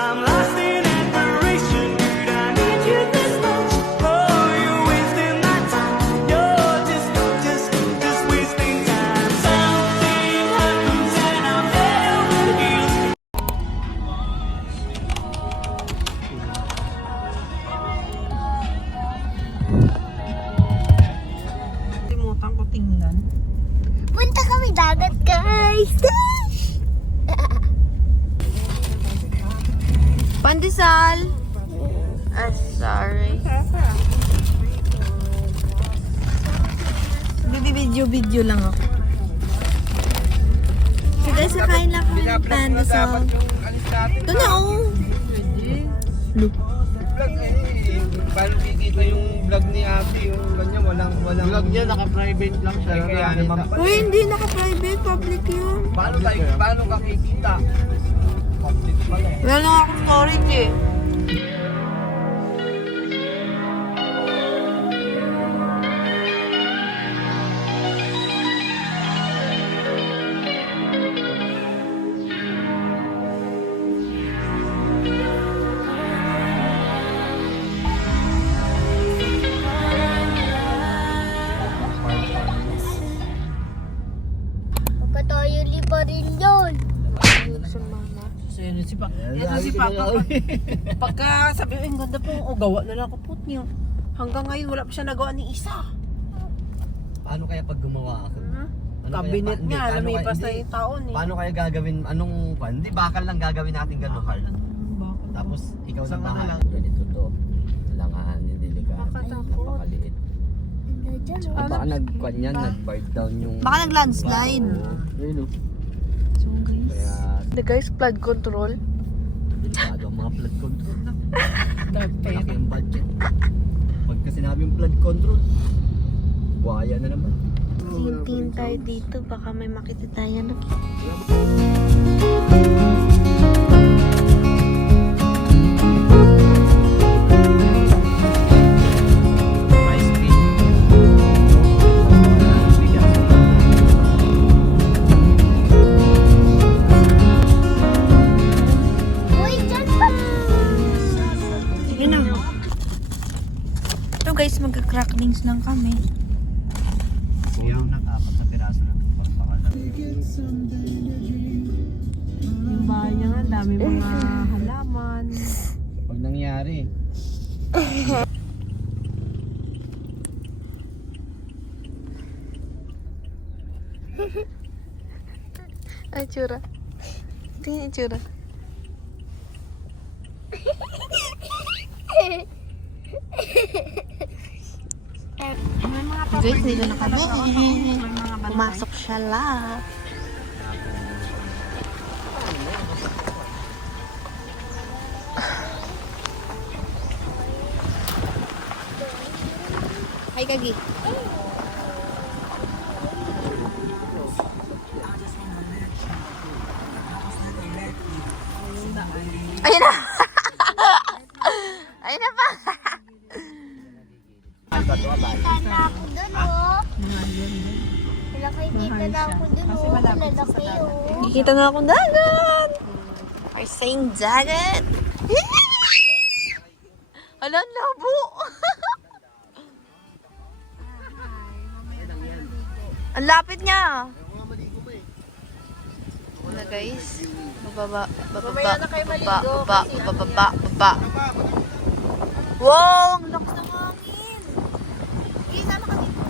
I'm lost in admiration. Dude, I need you this much. Oh, you're wasting my time. You're just wasting time. Something happens and I'm head over heels. Limutan ko tingnan. Punta kami dagat, guys. Pandesal. Sorry. Video lang ako. So guys, kakain lang kami ng pandesal. Ito na, oh. Look. Vlog eh. Paano kikita yung vlog ni Ate? Yung ganyan, walang... Vlog niya, naka-private lang siya. Kaya naman. Uy, hindi naka-private. Public yun. Paano ka kikita? Public pala eh. Wala lang akong storage eh. Pagkatayoli pa rin yun. Ito si Papa. Pagka sabi, ganda po, gawa na lang ako put niyo. Hanggang ngayon, wala pa siya nagawa ni isa. Paano kaya pag gumawa ako? Kabinet nga, lumipas na yung taon eh. Paano kaya gagawin, hindi bakal lang gagawin natin gano'n, Carl? Tapos ikaw na bahala. Ganito to. Langahan, nililigahan. Bakit ako? Napakaliit. Baka nag-kwan yan, nag-bite down yung... Baka nag-landslide. Yun o. So guys. Kaya, The guys, flood control. delikado ang mga flood control na. Dark Malaki peri. ang budget. Pagka sinabing flood control, buhaya na naman. Hintiin tayo dito. Baka may makita tayo na. Ice cream. Uy, dyan pa. Sige na. So guys, magka-cracklings lang kami. Siyaw ng 4 na piraso ng pagpakalan. Yung bahay niya nga, dami mga halaman. Pag nangyari, Ay, tsura. Tingnan yung tsura. Guys, dito na kami. Pumasok siya lahat. Hi, Kagi. Ayun na. Ayun na pa. Kita na ako dun, oh. Nakikita na ako dun, Kasi oh. malapit sa Malalaki, dagat. oh. Nakikita na akong dagat. We're saying dagat. Ala, ang labo. Ang lapit niya. Wala guys. Bababa, bababa, bababa, bababa, bababa. Wow, ang lakas ng hangin. Sige, sama ka dito.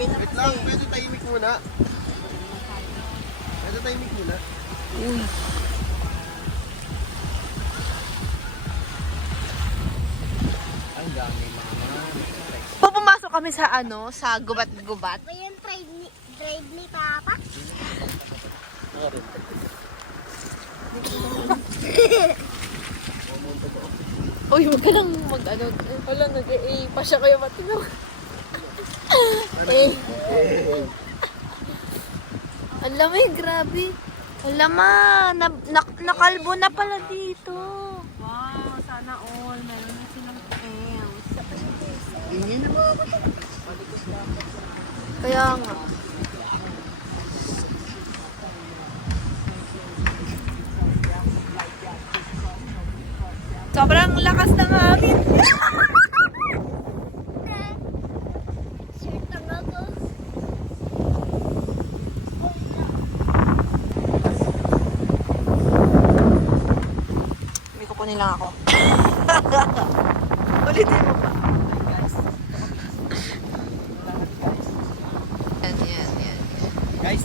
wait lang, pwede tahimik muna. Pwede tahimik muna. Uy. Ang dami mama. Pumasok kami sa sa gubat-gubat. Ba yung drive ni Papa? Uy, huwag ka lang Hala, nag-e-pa siya kayo matino. Ang lamay, grabe. Ang lama, nakalbo na pala dito. Wow, sana all. Meron na silang else. Kaya nga. Sobrang lakas ng hangin. Sure tanga ko. May kukunin lang ako. Ulitin mo pa. Yan. Guys,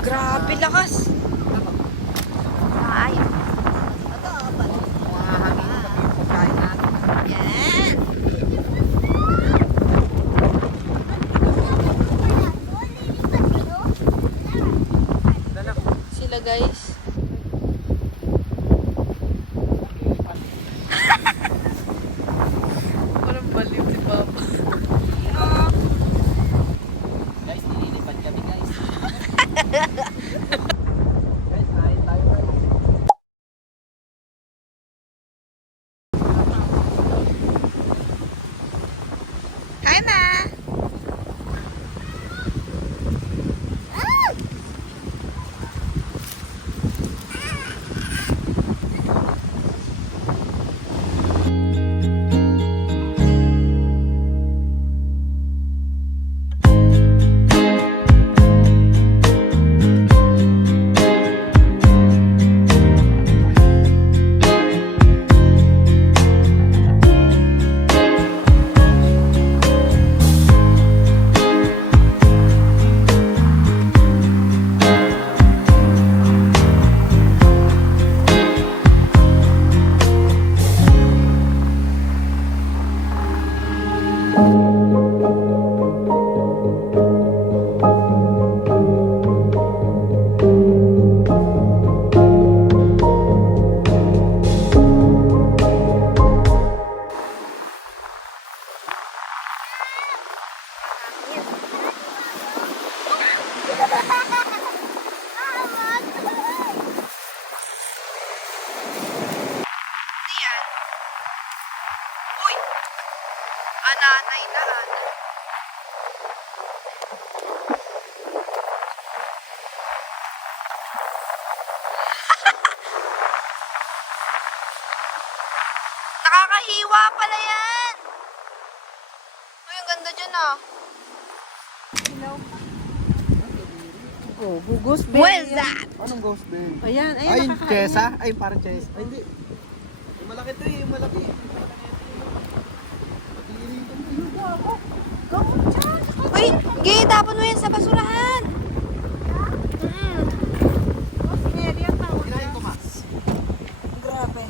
Grabe lakas. Ay. Yan. Sila guys. Parang baliw si Papa. guys, nililipad kami guys. Guys, kain tayo guys. Kain na. Uy! Ananay na ano. Nakakahiwa pala yan. Uy, ang ganda dyan ah. Oh, bugos, be. Where's that? Anong ghost bear? Ayan, Ay, nakakain chesa? na. Ay, parang chesa. Ay, hindi. Yung malaki to yung malaki. Uy, Gay, tapon mo yan sa basurahan. Kinain ko, Max. Grabe.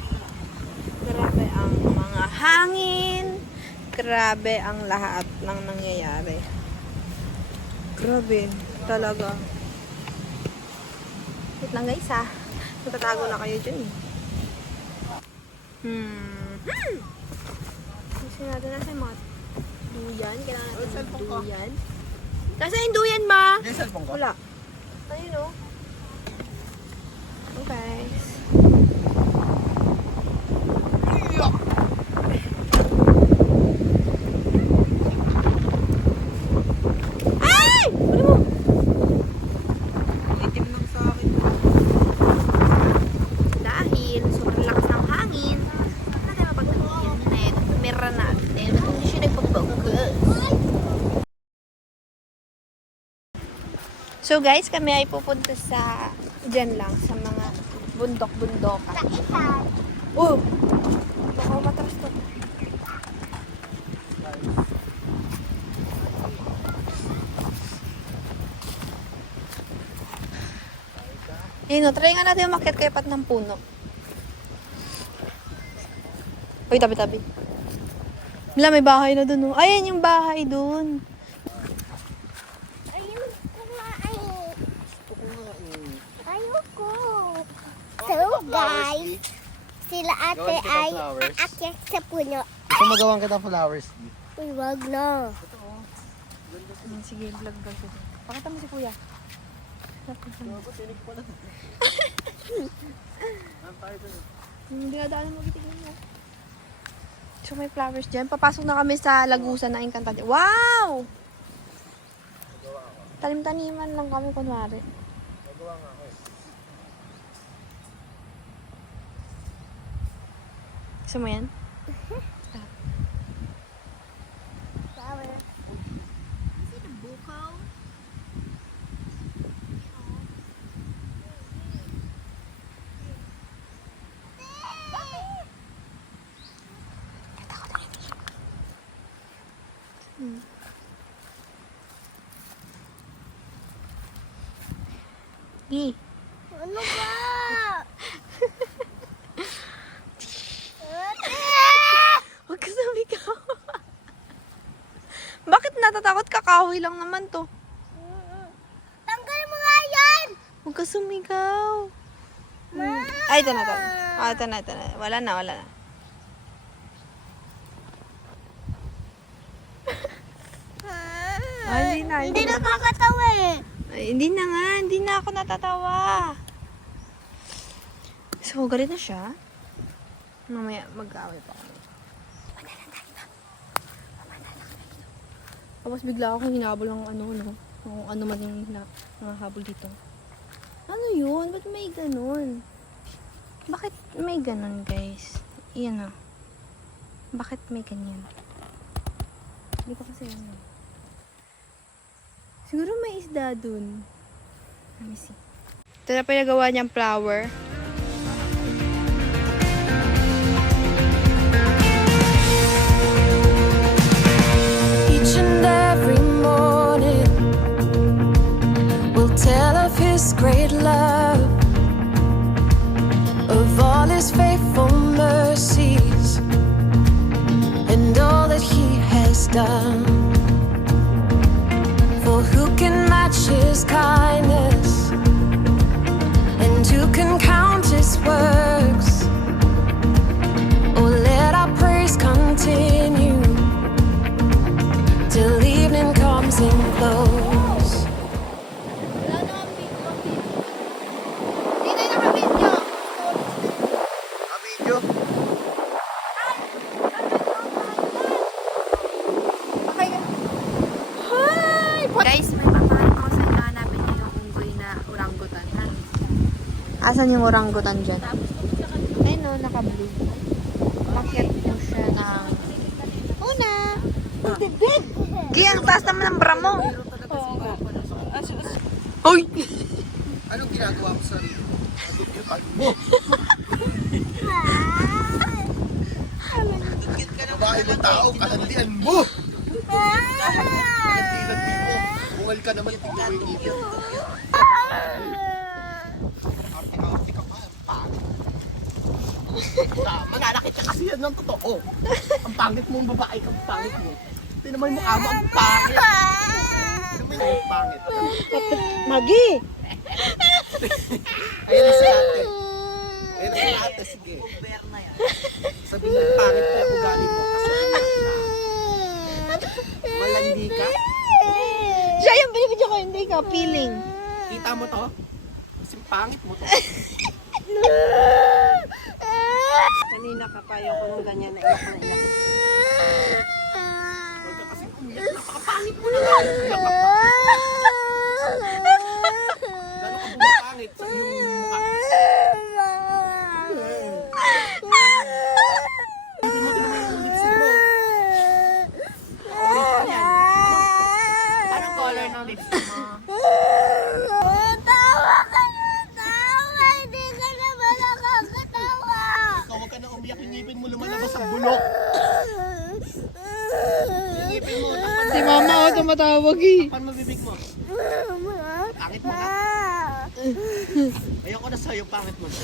Grabe ang mga hangin. Grabe ang lahat ng nangyayari. Grabe. Talaga. Wait lang guys ha. Matatago na kayo dyan eh. Gusto natin nasa yung mga duyan. Kailangan natin ng duyan. Nasa yung duyan ma? Yung cellphone ko? Wala. Ayun o. Okay. Ay! Huli mo! Itim lang sa akin. Dahil sobrang lakas ng hangin, natin mapaglakihan na ito. Meron natin. Hindi siya nagpapagod. So guys, kami ay pupunta sa dyan lang, sa mga bundok-bundok. Ikan. Oh! Baka matras to. Yun, no, try nga natin umakyat kay pat ng puno. Uy, tabi-tabi. Wala, may bahay na dun. Oh. Ayan yung bahay dun. Ayun, kumain. Ayoko. So guys, sila ate Gawan kita ay flowers. aakyat sa puno. Ito magawan kita flowers. Uy, wag na. Sige, vlog ko. Pakita mo si kuya. Hindi na daanan mo, bitigin mo. So may flowers dyan. Papasok na kami sa Lagusan na Encantado. Wow! Tanim-taniman lang kami kunwari. Gusto mo yan? Flower. See the buko? Gi. Ano ba? Huwag ka sumigaw. Bakit natatakot ka? Kahoy lang naman to. Tanggal mo nga yan! Huwag ka sumigaw. Ay, ito na, ito na. Oh, ito na, ito na. Wala na, wala na. Ay, hindi na. Hindi nakakatawa eh. Ay, hindi na nga. Hindi na ako natatawa. So, galit na siya. Mamaya, mag-away pa kami. Tapos bigla ako hinabol ng ano, no? Kung ano man yung nakahabol dito. Ano yun? Ba't may ganun? Bakit may ganun, guys? Iyan, bakit may ganyan? Hindi ko kasi ano. Siguro may isda dun. Let me see. Ito na pinagawa niyang flower. Each and every morning will tell of His great love, of all His faithful mercies, and all that He has done. For who can match His kindness, and who can count His works? Oh, let our praise continue till evening comes and close. Video. Guys, may papahanap ako sa inyo. Hanapin niyo yung unggoy na orangutan, ha? Asan yung orangutan dyan? Ayun o, naka-blue. Bakit po siya ng... Una! Gi, ang taas naman ng bra mo. Uy! Anong ginagawa mo sa mo? Babae mo tao, kalandian mo! Kalandian mo! Bungal ka naman, tingnan mo yung ngipin. Arte-arte ka pa, ang pangit. Tama, nanakit ka kasi yan ng totoo. Ang pangit mong babae, ang pangit mo. Tingnan mo yung mukha mo, ang pangit. Tingnan mo yung pangit. Magi! Ayan na si ate. Ayan na si ate, sige. Sabihin mo, pangit na yung ugali mo. Kasi malandi ka. Siya yung binibidyo ko, hindi ka. Feeling. Kita mo to? Kasi pangit mo to. Kanina ka pa yung kung ganyan na iyak na iyak. Huwag ka kasi umiyak. Napakapangit mo na nga. Umiyak ka pa. Gano'n ka bumapangit sa iyong mukha. Hindi mo tinaman yung lipstick mo. Orange pa yan. Anong color ng lipstick mo? Tawa ka na, tawa. Hindi ka na ba nakakatawa? Ikaw, huwag ka na umiyak. Yung ngipin mo lumalabas ang bulok. Yung ngipin mo. Si mama o, tumatawag eh. Takpan mo bibig mo. Pangit mo na. Ayoko na sa'yo, pangit mo na.